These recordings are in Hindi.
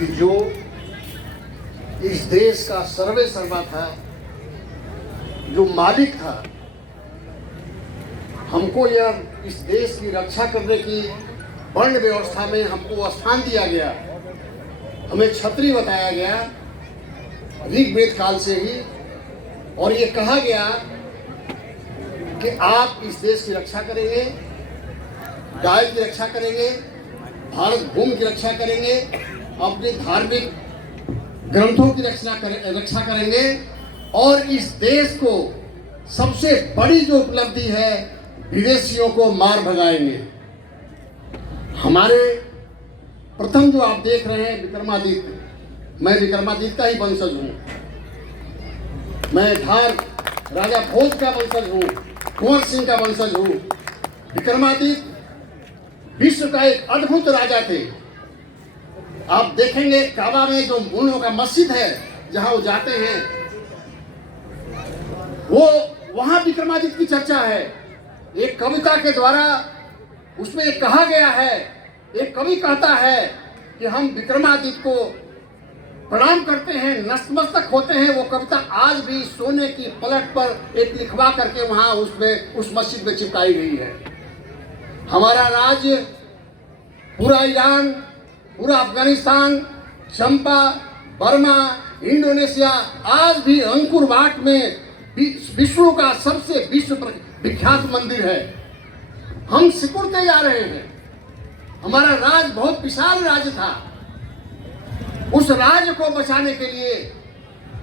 कि जो इस देश का सर्वे सर्वा था, जो मालिक था, हमको यह इस देश की रक्षा करने की वर्ण व्यवस्था में हमको स्थान दिया गया, हमें छत्री बताया गया ऋग्वेद काल से ही, और ये कहा गया कि आप इस देश की रक्षा करेंगे, गाय की रक्षा करेंगे, भारत भूमि की रक्षा करेंगे, अपने धार्मिक ग्रंथों की रक्षा करेंगे, और इस देश को सबसे बड़ी जो उपलब्धि है, विदेशियों को मार भगाएंगे। हमारे प्रथम जो आप देख रहे हैं विक्रमादित्य, मैं विक्रमादित्य का ही वंशज हूँ, मैं धार राजा भोज का वंशज हूँ, कुंवर सिंह का वंशज हूँ। विक्रमादित्य विश्व का एक अद्भुत राजा थे। आप देखेंगे काबा में जो मूलों का मस्जिद है, जहां वो जाते हैं, वो वहां विक्रमादित्य की चर्चा है। एक कविता के द्वारा उसमें कहा गया है, एक कवि कहता है कि हम विक्रमादित्य को प्रणाम करते हैं, नतमस्तक होते हैं। वो कविता आज भी सोने की पलट पर एक लिखवा करके वहां उसमें उस मस्जिद में चिपकाई गई है। हमारा राज्य पूरा ईरान, पूरा अफगानिस्तान, चंपा, बर्मा, इंडोनेशिया आज भी अंकुरवाट में विश्व का सबसे विश्व विख्यात मंदिर है। हम सिकुड़ते जा रहे हैं। हमारा राज बहुत विशाल राज्य था। उस राज्य को बचाने के लिए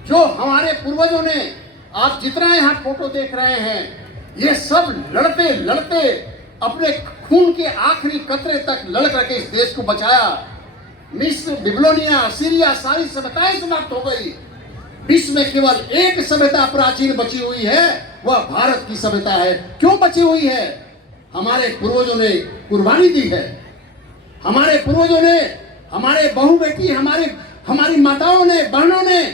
जो हमारे पूर्वजों ने, आप जितना यहाँ फोटो देख रहे हैं, ये सब लड़ते लड़ते अपने खून के आखिरी कतरे तक लड़ करके इस देश को बचाया। मिस्र, बेबीलोनिया, सीरिया, सारी सभ्यताएं समाप्त हो गई। विश्व में केवल एक सभ्यता प्राचीन बची हुई है, वह भारत की सभ्यता है। क्यों बची हुई है? हमारे पूर्वजों ने कुर्बानी दी है। हमारे पूर्वजों ने, हमारे बहू बेटी, हमारी माताओं ने, बहनों ने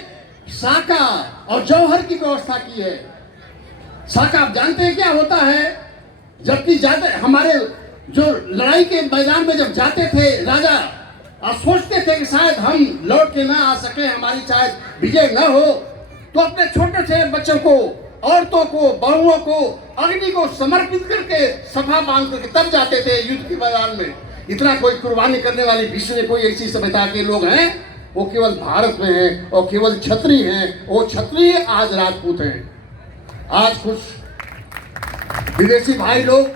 साका और जौहर की व्यवस्था की है। साका आप जानते हैं क्या होता है? जबकि जाते हमारे जो लड़ाई के मैदान में जब जाते थे राजा, और सोचते थे कि शायद हम लौट के ना आ सके, हमारी शायद विजय न हो, तो अपने छोटे से बच्चों को, औरतों को, बहुओं को अग्नि को समर्पित करके सभा बांध करके तब जाते थे युद्ध के मैदान में। इतना कोई कुर्बानी करने वाली विश्व में कोई ऐसी सभ्यता के लोग हैं, वो केवल भारत में हैं, और केवल क्षत्रिय हैं। वो क्षत्रिय आज राजपूत हैं। आज कुछ विदेशी भाई लोग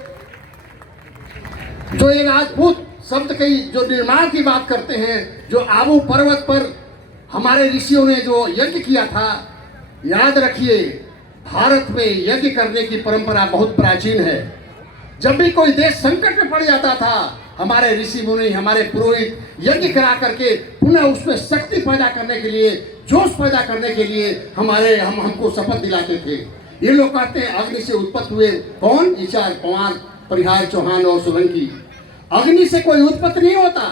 जो ये राजपूत शब्द की जो निर्माण की बात करते हैं, जो आबू पर्वत पर हमारे ऋषियों ने जो यज्ञ किया था, याद रखिए भारत में यज्ञ करने की परंपरा बहुत प्राचीन है। जब भी कोई देश संकट में पड़ जाता था, हमारे ऋषि मुनि, हमारे पुरोहित यज्ञ करा करके पुनः उसमें शक्ति पैदा करने के लिए, जोश पैदा करने के लिए हमको शपथ दिलाते थे। ये लोग कहते हैं अग्नि से उत्पत्ति हुए कौन? ईचार, पवार, परिहार, चौहान और सोलंकी। अग्नि से कोई उत्पत्ति नहीं होता,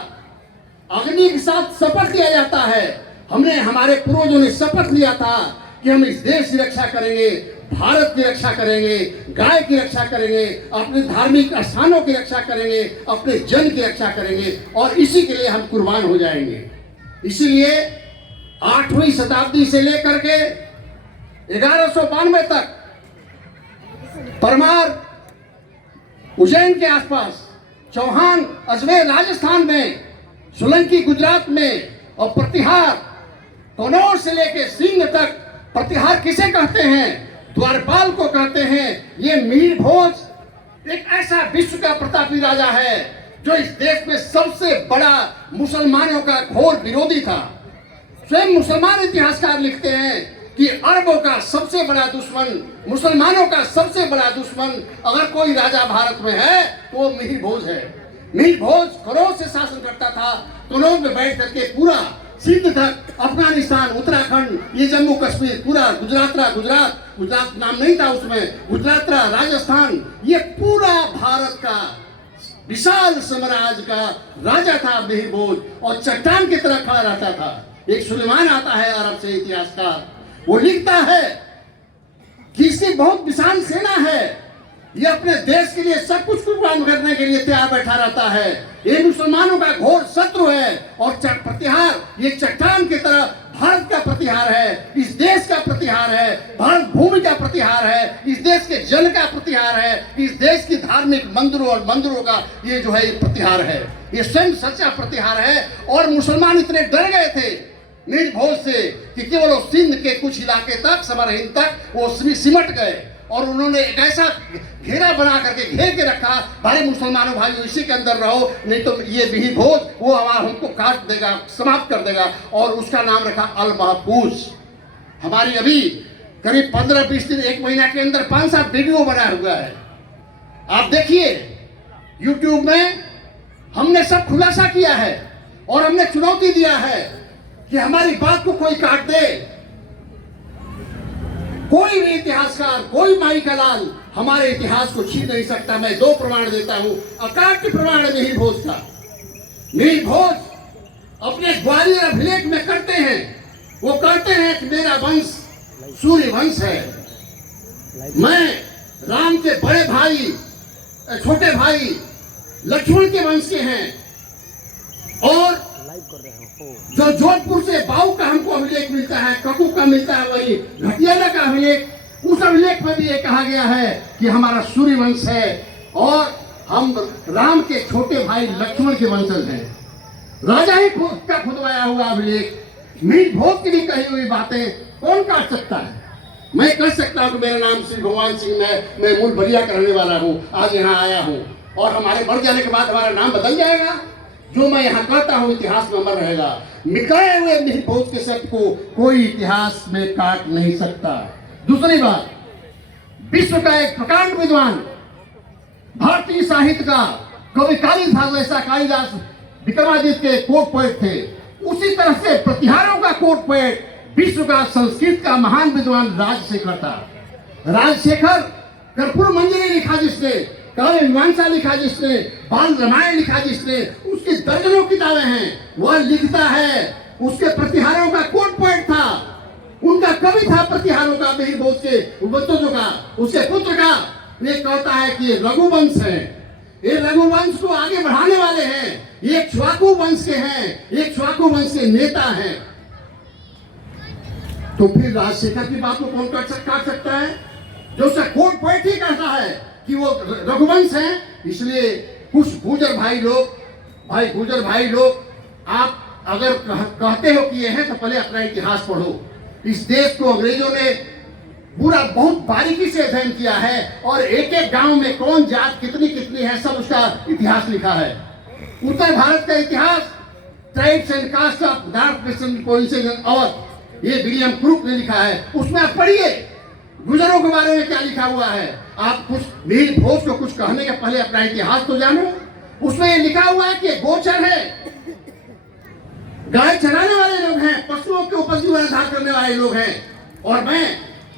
अग्नि के साथ शपथ लिया जाता है। हमारे पूर्वजों ने शपथ लिया था कि हम इस देश की रक्षा करेंगे, भारत की रक्षा करेंगे, गाय की रक्षा करेंगे, अपने धार्मिक स्थानों की रक्षा करेंगे, अपने जन की रक्षा करेंगे, और इसी के लिए हम कुर्बान हो जाएंगे। इसीलिए 8वीं शताब्दी से लेकर के 1192 तक परमार उज्जैन के आसपास, चौहान अजमेर राजस्थान में, सोलंकी गुजरात में, और प्रतिहार कन्नौज से लेकर सिंध तक। प्रतिहार किसे कहते हैं? द्वारपाल को कहते हैं। ये मीर भोज एक ऐसा विश्व का प्रतापी राजा है जो इस देश में सबसे बड़ा मुसलमानों का घोर विरोधी था। स्वयं मुसलमान इतिहासकार लिखते हैं कि अरबों का सबसे बड़ा दुश्मन, मुसलमानों का सबसे बड़ा दुश्मन अगर कोई राजा भारत में है तो वो मिहिर भोज है। मिहिर भोज कन्नौज से शासन करता था। कन्नौज में बैठ करके पूरा सिंध तक, अफगानिस्तान, उत्तराखंड, ये जम्मू कश्मीर, पूरा गुजरात नाम नहीं था उसमें, गुजरात, राजस्थान, ये पूरा भारत का विशाल साम्राज्य का राजा था मिहिर भोज, और चट्टान की तरह खड़ा रहता था। एक सुलेमान आता है अरब से इतिहासकार, वो लिखता है कि इसकी बहुत विशाल सेना है, ये अपने देश के लिए सब कुछ कुर्बान करने के लिए तैयार बैठा रहता है। ये मुसलमानों का घोर शत्रु है, और प्रतिहार ये चट्टान की तरह भारत का प्रतिहार है, इस देश का प्रतिहार है, भारत भूमि का प्रतिहार है, इस देश के जल का प्रतिहार है, इस देश की धार्मिक मंदिरों और मंदिरों का ये जो है प्रतिहार है, ये स्वयं सच्चा प्रतिहार है। और मुसलमान इतने डर गए थे मीर भोज से कि केवल वो सिंध के कुछ इलाके तक, समरहिंद तक वो सिमट गए और उन्होंने एक ऐसा घेरा बना करके घेर के रखा, भाई मुसलमानों भाई इसी के अंदर रहो, नहीं तो ये मिहिर भोज वो हमको काट देगा, समाप्त कर देगा। और उसका नाम रखा अल महफूज। हमारी अभी करीब 15-20 दिन, 1 महीना के अंदर 5-7 वीडियो बना हुआ है, आप देखिए यूट्यूब में। हमने सब खुलासा किया है और हमने चुनौती दिया है कि हमारी बात को कोई काट दे। कोई भी इतिहासकार, कोई माई का लाल हमारे इतिहास को छीन नहीं सकता। मैं 2 प्रमाण देता हूं, अकाट्य प्रमाण है मिहिर भोज का। मिहिर भोज अपने ग्वालियर अभिलेख में करते हैं, वो कहते हैं कि मेरा वंश सूर्य वंश है, मैं राम के बड़े भाई, छोटे भाई लक्ष्मण के वंश के हैं। और जो जोधपुर से बाऊ का हमको अभिलेख मिलता है, ककू का मिलता है, वही घटियाला का अभिलेख, उस अभिलेख में भी ये कहा गया है कि हमारा सूर्य वंश है और हम राम के छोटे भाई लक्ष्मण के वंशज हैं। राजा ही का खुदवाया हुआ अभिलेख, मिहिर भोज की भी कही हुई बातें कौन काट सकता है? मैं कह सकता हूँ कि मेरा नाम श्री भगवान सिंह है, मैं मूल बलिया का रहने वाला हूँ, आज यहाँ आया हूँ और हमारे मर जाने के बाद हमारा नाम बदल जाएगा। जो मैं यहाँ कहता हूँ इतिहास में अमर रहेगा। मिटाए हुए मिहिर भोज के शब्द को कोई इतिहास में काट नहीं सकता। दूसरी बात, विश्व का एक प्रकांड विद्वान, भारतीय साहित्य का कवि कालिदास, जैसा कालिदास विक्रमादित्य के कोट पोएट थे, उसी तरह से प्रतिहारों का कोट पोएट विश्व का संस्कृत का महान विद्वान राजशेखर था। राजशेखर कर्पूर मंजरी लिखा जिसने, काव्य मीमांसा लिखा जिसने, बाल रामायण लिखा जिसने, उसकी दर्जनों किताबें हैं। वह लिखता है, उसके प्रतिहारों का कोट पोएट था, उनका कवि था प्रतिहारों का, मिहिर भोज के बच्चों का, उसके पुत्र का। ये कहता है कि ये रघुवंश है, ये रघुवंश को आगे बढ़ाने वाले हैं, ये इक्ष्वाकु वंश के हैं, ये इक्ष्वाकु वंश के नेता हैं। तो फिर राजशेखर की बात को कौन काट सकता है? जो उसका कोट पोएट ही कहता है कि वो रघुवंश है। इसलिए कुछ गुर्जर भाई लोग, आप अगर कहते हो कि ये है तो पहले अपना इतिहास पढ़ो। इस देश को अंग्रेजों ने पूरा बहुत बारीकी से अध्ययन किया है और एक एक गांव में कौन जात कितनी है, सब उसका इतिहास लिखा है। उत्तर भारत का इतिहास, tribes and caste of north western provinces और ये विलियम क्रूक ने लिखा है। उसमें आप पढ़िए गुजरों के बारे में क्या लिखा हुआ है। आप कुछ मिहिर भोज को कुछ कहने के पहले अपना इतिहास तो जानो। उसमें ये लिखा हुआ है कि गोचर है, गाय चराने वाले लोग हैं, पशुओं के ऊपर जीवनाधार करने वाले लोग हैं।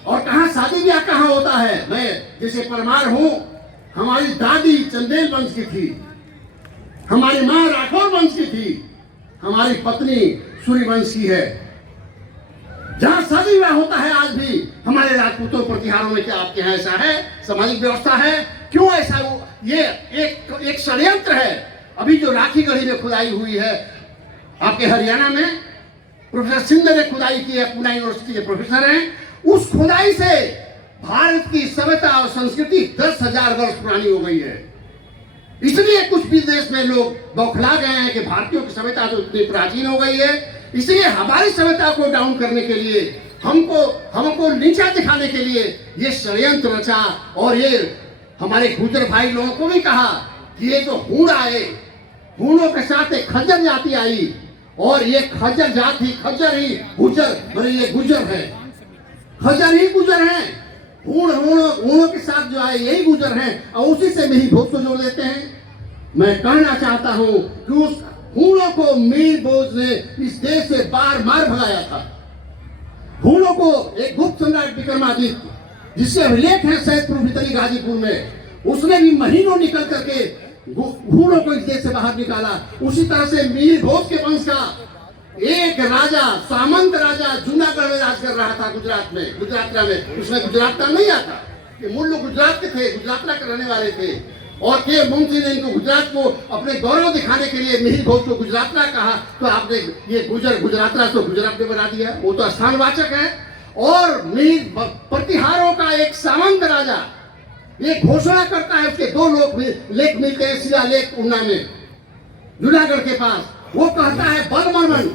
और कहाँ शादी ब्याह कहाँ होता है। मैं जैसे परमार हूँ, हमारी दादी चंदेल वंश की थी, हमारी माँ राठौर वंश की थी, हमारी पत्नी सूर्य वंश की है। जहाँ शादी विवाह होता है आज भी हमारे राजपूतों प्रतिहारों में, क्या आपके यहाँ ऐसा है? सामाजिक व्यवस्था है? क्यों ऐसा? ये एक षड्यंत्र है। अभी जो राखी गढ़ी में खुदाई हुई है आपके हरियाणा में, प्रोफेसर सिंह ने खुदाई की है, पुणे यूनिवर्सिटी के प्रोफेसर हैं। उस खुदाई से भारत की सभ्यता और संस्कृति 10,000 वर्ष पुरानी हो गई है। इसलिए कुछ भी देश में लोग बौखला गए हैं कि भारतीयों की सभ्यता तो इतनी प्राचीन हो गई है। इसलिए हमारी सभ्यता को डाउन करने के लिए, हमको नीचा दिखाने के लिए ये षड्यंत्र रचा। और ये हमारे गुर्जर भाई लोगों को भी कहा कि ये जो हूण आए, हूणों के साथ एक खज्जर जाति आई और ये खज्जर जाति, खज्जर ही गुर्जर, मतलब ये गुर्जर है, खज्जर ही गुर्जर हैं। हूणों के साथ जो आए यही गुर्जर हैं और उसी से मिहिर भोज को जोड़ देते हैं। मैं कहना चाहता हूं कि उस हूणों को मिहिर भोज ने इस देश से बार भगाया था। हूणों को एक गुप्त सम्राट विक्रमादित्य, जिससे अभिलेख है सैदपुर भीतरी गाजीपुर में, उसने भी महीनों निकल करके हूणों को इस देश से बाहर निकाला। उसी तरह से मिहिर भोज के वंश का एक राजा, सामंत राजा जूनागढ़ में राज कर रहा था, गुजरात में। उसमें गुजरात का नहीं आता, ये मूल लोग गुजरात के थे, गुजरात के रहने वाले थे। और के मुंशी ने इनको गुजरात को अपने गौरव दिखाने के लिए मिहिर भोज को गुजरातरा कहा, तो आपने ये गुजरातरा तो गुजरात में बना दिया, वो तो स्थानवाचक है। और मिहिर प्रतिहारों का एक सामंत राजा ये घोषणा करता है, उसके दो लेख मिलते हैं शिलालेख उन्ना में जूनागढ़ के पास। वो कहता है बलवर्मन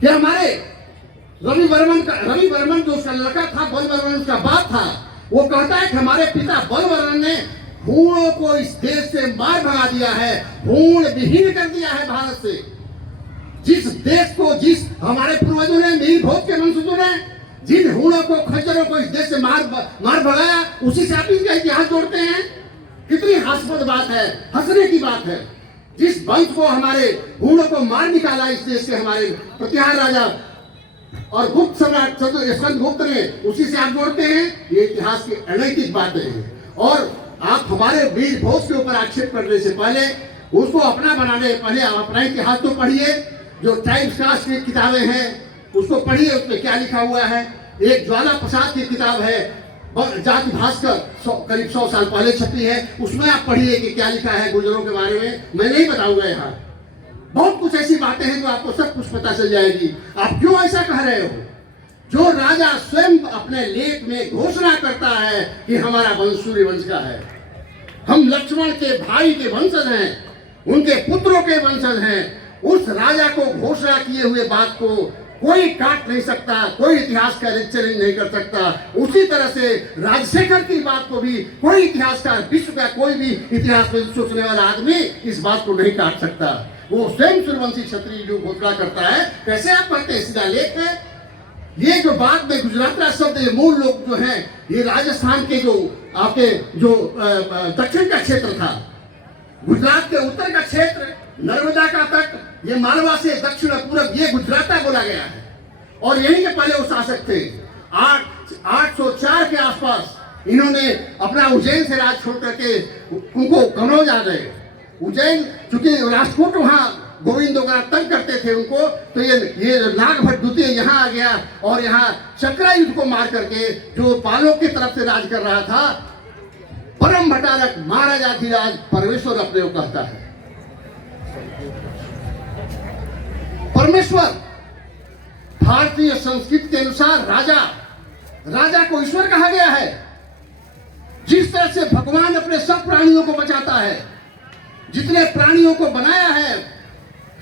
कि हमारे रवि वर्मन जो उसका लड़का था, बलवर्मन उसका बाप था, वो कहता है कि हमारे पिता बलवर्मन ने हूणों को इस देश से मार भगा दिया है, हूण विहीन कर दिया है भारत से। जिस देश को, जिस हमारे पूर्वजों ने, मिहिर भोज के वंशजों ने जिन हूणों को, खच्चरों को इस देश से मार भगाया, उसी से आप इसका इतिहास जोड़ते हैं। कितनी हास्यास्पद बात है, हंसने की बात है। जिस वंश को, हमारे हूणों को मार निकाला इस देश से हमारे प्रतिहार राजा और गुप्त सम्राट यशवंतगुप्त ने, उसी से आप जोड़ते हैं। ये इतिहास की अनैतिक बातें हैं। और आप हमारे मिहिर भोज के ऊपर आक्षेप करने से पहले, उसको अपना बनाने पहले आप अपना इतिहास तो पढ़िए। जो टाइम्स कास्ट की किताबें हैं उसको पढ़िए, उसमें क्या लिखा हुआ है। एक ज्वाला प्रसाद की किताब है जाति भास्कर, करीब 100 साल पहले छपी है, उसमें आप पढ़िए कि क्या लिखा है गुर्जरों के बारे में। मैं नहीं बताऊंगा यहाँ, बहुत कुछ ऐसी बातें हैं जो आपको सब कुछ पता चल जाएगी। आप क्यों ऐसा कह रहे हो? जो राजा स्वयं अपने लेख में घोषणा करता है कि हमारा वंश सूर्य वंश का है, हम लक्ष्मण के भाई के वंशज हैं, उनके पुत्रों के वंशज हैं, उस राजा को घोषणा किए हुए बात को कोई काट नहीं सकता, कोई इतिहास का लेक्चरिंग नहीं कर सकता। उसी तरह से राजशेखर की बात को भी कोई इतिहासकार, विश्व का कोई भी इतिहास में सोचने वाला आदमी इस बात को नहीं काट सकता। वो स्वयं सूर्यवंशी क्षत्रिय जो घोषणा करता है, कैसे आप कहते हैं सीधा लेख है। ये जो बात में गुजरातरा शब्द, ये मूल लोग जो हैं, ये राजस्थान के जो आपके जो दक्षिण का क्षेत्र था, गुजरात के उत्तर का क्षेत्र, नर्मदा का तट, ये मालवा से दक्षिण पूरब, ये गुजराता बोला गया है। और यहीं के पहले वो शासक थे। 804 के आसपास इन्होंने अपना उज्जैन से राज छोड़ करके उनको कनौज आ गए। उज्जैन, चूंकि राजकोट वहाँ गोविंद वगैरह तंग करते थे उनको, तो ये नागभट्ट द्वितीय यहाँ आ गया और यहाँ चक्रायुध को मार करके जो पालों की तरफ से राज कर रहा था, परम भटारक महाराजाधिराज परमेश्वर अपने को कहता है। परमेश्वर भारतीय संस्कृति के अनुसार राजा को ईश्वर कहा गया है। जिस तरह से भगवान अपने सब प्राणियों को बचाता है, जितने प्राणियों को बनाया है,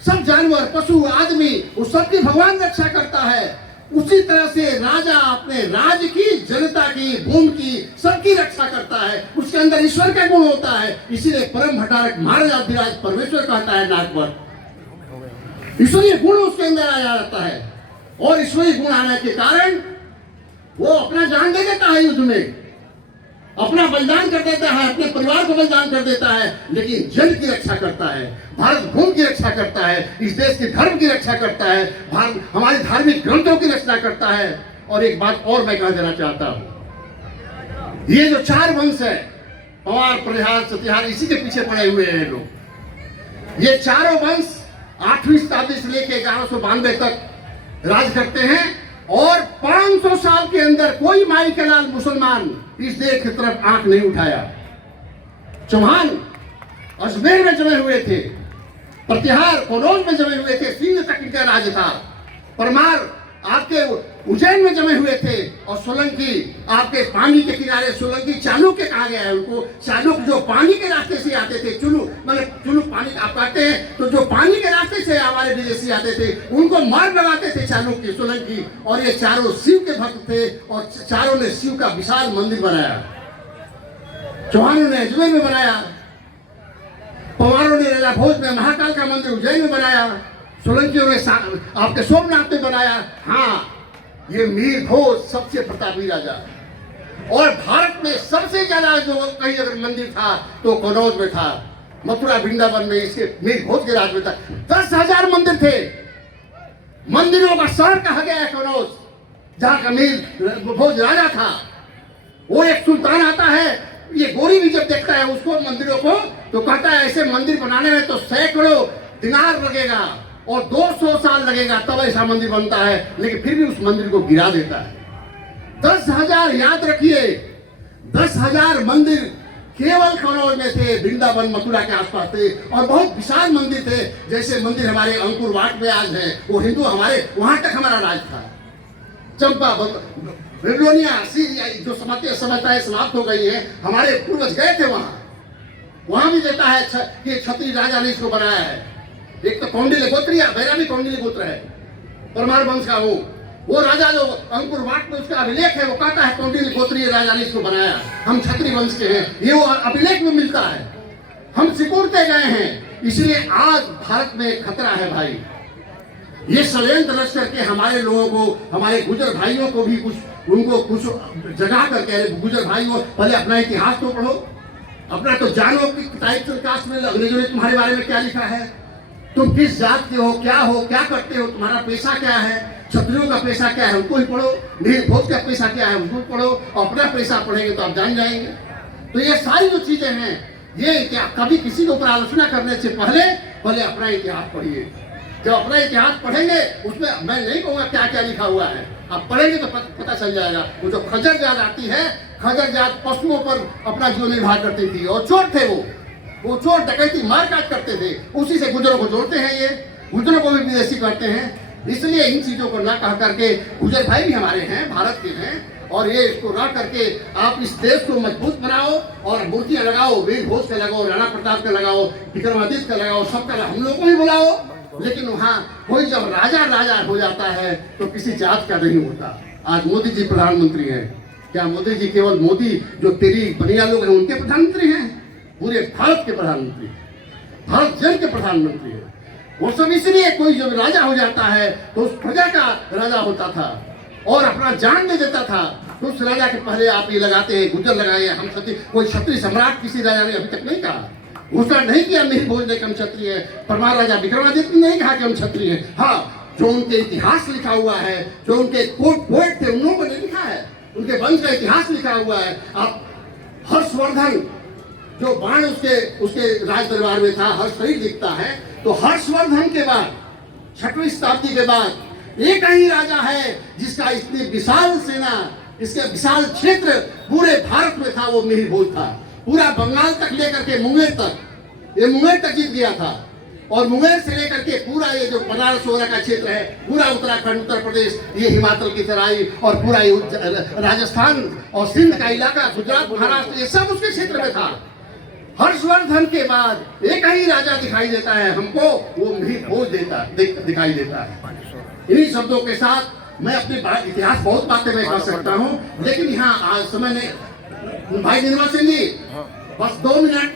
सब जानवर, पशु, आदमी, उस सबकी भगवान रक्षा करता है। उसी तरह से राजा अपने राज्य की, जनता की, भूमि की, सबकी रक्षा करता है। उसके अंदर ईश्वर का गुण होता है। इसीलिए परम भटारक महाराजाधिराज परमेश्वर कहता है नागवत। ईश्वरीय गुण उसके अंदर आ जाता है और ईश्वरीय गुण आने के कारण वो अपना जान दे देता है युद्ध में, अपना बलिदान कर देता है, अपने परिवार को बलिदान कर देता है, लेकिन जन की रक्षा करता है, भारत भूमि की रक्षा करता है, इस देश के धर्म की रक्षा करता है, हमारे धार्मिक ग्रंथों की रक्षा करता है। और एक बात और मैं कह देना चाहता हूं, ये जो 4 वंश है, पवार, प्रहार, सतिहार, इसी के पीछे पड़े हुए हैं लोग। ये चारों वंश 8वीं शताब्दी से लेकर 1192 तक राज करते हैं और 500 साल के अंदर कोई माई के लाल मुसलमान इस देश की तरफ आंख नहीं उठाया। चौहान अजमेर में जमे हुए थे, प्रतिहार कनौज में जमे हुए थे, सिंध तक इनका राज था, परमार आपके उज्जैन में जमे हुए थे, और सोलंकी आपके पानी के किनारे, सोलंकी चालुक्य कहा गया है उनको। चालुक्य जो पानी के रास्ते से आते थे, चुलू पानी आप कहते हैं, तो जो पानी के रास्ते से हमारे विदेशी आते थे उनको मार लगाते थे चालुक्य, सोलंकी। और ये चारों शिव के भक्त थे और चारों ने शिव का विशाल मंदिर बनाया। चौहानों ने अजमेर में बनाया, पवारों ने रेला भोज में महाकाल का मंदिर उज्जैन में बनाया, सोलंकियों ने आपके सोमनाथ में बनाया। हाँ, ये मिहिर भोज सबसे प्रतापी राजा, और भारत में सबसे ज्यादा जो कहीं अगर मंदिर था तो कनौज में था, मथुरा वृंदावन में इसके मिहिर भोज के राज में था। 10,000 मंदिर थे, मंदिरों का शहर कहा गया है कनौज, जहां का मिहिर भोज राजा था। वो एक सुल्तान आता है, ये गोरी भी जब देखता है उसको, मंदिरों को, तो कहता है ऐसे मंदिर बनाने में तो सैकड़ों दिनार लगेगा और 200 साल लगेगा तब ऐसा मंदिर बनता है, लेकिन फिर भी उस मंदिर को गिरा देता है। 10,000 याद रखिए, 10,000 मंदिर केवल कनौज में थे, वृंदावन मथुरा के आसपास थे, और बहुत विशाल मंदिर थे। जैसे मंदिर हमारे अंकुर वाट में आज है, वो हिंदू हमारे वहां तक हमारा राज था। चंपा बेबीलोनिया जो समझताएं समाप्त हो गई है, हमारे पूर्वज गए थे वहां भी देता है कि क्षत्रिय राजा ने इसको बनाया है। एक तो कौंडिल्य गोत्रीय, भैरवी कौंडिल्य गोत्र है, परमार वंश का वो राजा जो अंकुर वाट में उसका अभिलेख है, वो कहता है कौंडिल्य गोत्रीय राजा ने इसको बनाया, हम क्षत्रिय वंश के हैं, ये वो अभिलेख में मिलता है। हम सिकुड़ते गए हैं, इसलिए आज भारत में खतरा है भाई। ये षड्यंत्र रच करके हमारे लोगों को, हमारे गुजर भाइयों को भी कुछ जगा करके, गुजर भाइयों पहले अपना इतिहास तो पढ़ो, अपना तो जानो कि टाइटल कास्ट में अंग्रेजों ने तुम्हारे बारे में क्या लिखा है, तुम किस जात के हो, क्या करते हो, तुम्हारा पेशा क्या है, क्षत्रियों का पेशा क्या है उनको ही पढ़ो, नीलभोज का पेशा क्या है उनको पढ़ो, और अपना पेशा पढ़ेंगे तो आप जान जाएंगे। तो ये सारी जो चीजें हैं, ये क्या कभी किसी के ऊपर आलोचना करने से पहले अपना इतिहास पढ़िए। जब अपना इतिहास पढ़ेंगे, उसमें मैं नहीं कहूँगा क्या क्या लिखा हुआ है, आप पढ़ेंगे तो पता चल जाएगा। वो जो खजर जात आती है, खजर जात पशुओं पर अपना जीवन निर्वाह करती थी, और चोर थे वो चोर डकैती मारकाट करते थे, उसी से गुजरों को जोड़ते हैं, ये गुजरों को भी विदेशी करते हैं। इसलिए इन चीजों को ना कह करके, गुजर भाई भी हमारे हैं, भारत के हैं, और ये इसको ना करके आप इस देश को मजबूत बनाओ, और मूर्तियां लगाओ, वीर घोष का लगाओ, राणा प्रताप का लगाओ, विक्रमादित्य का लगाओ, सबका हम लोग को भी बुलाओ। लेकिन वहाँ कोई जब राजा हो जाता है तो किसी जात का नहीं होता। आज मोदी जी प्रधानमंत्री हैं, क्या मोदी जी केवल मोदी जो तेरी बनिया लोग हैं उनके प्रधानमंत्री हैं? पूरे भारत के प्रधानमंत्री, भारत जन के प्रधानमंत्री है। वो सब इसलिए, कोई जब राजा हो जाता है तो उस प्रजा का राजा होता था और अपना जान दे देता था। तो उस राजा के पहले आप ये लगाते हैं, गुजर लगाए, हम क्षत्रिय, कोई क्षत्रिय सम्राट किसी राजा ने अभी तक नहीं कहा, घोषणा नहीं किया नहीं बोलने के हम क्षत्रिय है। परमार राजा विक्रमादित्य ने नहीं कहा कि हम क्षत्रिय हैं। हाँ, जो उनके इतिहास लिखा हुआ है, जो उनके पोएट थे उन लोगों ने लिखा है, उनके वंश का इतिहास लिखा हुआ है। आप हर्षवर्धन जो बाण उसके राज दरबार में था, हर्ष शरीर दिखता है, तो हर्षवर्धन के बाद 6वीं शताब्दी के बाद एक ही राजा है जिसका इतनी विशाल सेना, इसके विशाल क्षेत्र पूरे भारत में था, वो मिहिर भोज था। पूरा बंगाल तक लेकर के मुंगेर तक, ये मुंगेर तक जीत गया था, और मुंगेर से लेकर के पूरा ये जो बनारस वगैरह का क्षेत्र है, पूरा उत्तराखंड, उत्तर प्रदेश, ये हिमाचल की तराई, और पूरा राजस्थान और सिंध का इलाका, गुजरात, महाराष्ट्र, ये सब उसके क्षेत्र में था। हर्षवर्धन के बाद एक ही राजा दिखाई देता है हमको, वो मिहिर भोज दिखाई देता है। इन्हीं शब्दों के साथ मैं अपने इतिहास बहुत बातें मैं कर सकता हूँ, लेकिन यहाँ आज समय ने, भाई निर्मल सिंह जी, बस 2 मिनट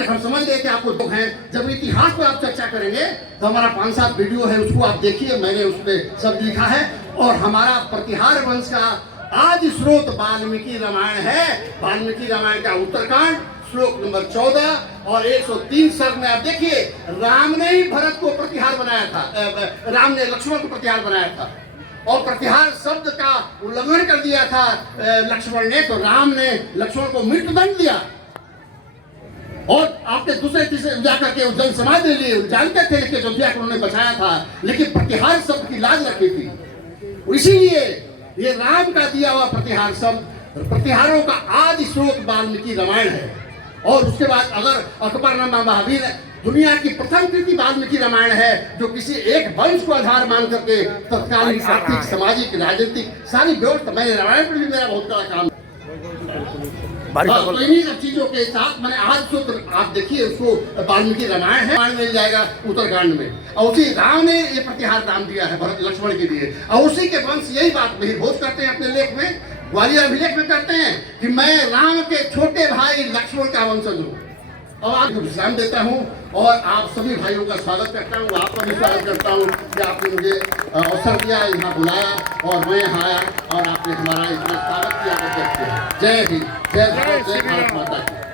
हम समझ गए कि आपको दुख है। जब इतिहास पर आप चर्चा करेंगे तो हमारा 5-7 वीडियो है, उसको आप देखिए, मैंने उसमें सब लिखा है। और हमारा प्रतिहार वंश का आदि स्रोत वाल्मीकि रामायण है। वाल्मीकि रामायण का उत्तरकांड श्लोक नंबर 14 और 103 सर्ग में आप देखिए, राम ने ही भरत को प्रतिहार बनाया था, राम ने लक्ष्मण को प्रतिहार बनाया था, और प्रतिहार शब्द का उल्लंघन कर दिया था लक्ष्मण ने, तो राम ने लक्ष्मण को मृत्युदंड दिया। और आपने दूसरे तीसरे जाकर के जन समाज ने लिए, जानते थे कि अयोध्या को उन्होंने बचाया था, लेकिन प्रतिहार शब्द की लाज रखी थी। इसीलिए ये राम का दिया हुआ प्रतिहार शब्द, प्रतिहारों का आदि स्रोत वाल्मीकि रामायण है। और उसके बाद अगर अकबरनामा महावीर, दुनिया की प्रथम कृति वाल्मीकि रामायण है, जो किसी एक वंश को आधार मान करके तत्कालीन आर्थिक, सामाजिक, राजनीतिक सारी व्यवस्था, मैंने रामायण पर भी मेरा बहुत बड़ा काम। तो इन्हीं सब चीजों के साथ मैंने आज सूत्र आप देखिए, उसको वाल्मीकि रामायण है, मिल जाएगा उत्तरकांड में, और उसी राम ने ये प्रतिहार नाम दिया है भरत लक्ष्मण के लिए, और उसी के वंश यही बात मिहिर भोज करते हैं अपने लेख में, ग्वालियर अभिलेख में करते हैं कि मैं राम के छोटे भाई लक्ष्मण का वंशज हूँ। और आपको विश्राम देता हूँ और आप सभी भाइयों का स्वागत करता हूँ, आपका भी स्वागत करता हूँ कि आपने मुझे अवसर दिया, यहाँ बुलाया और मैं यहाँ आया और आपने हमारा इतना स्वागत किया। जय हिंद, जय भारत, जय भारत माता की।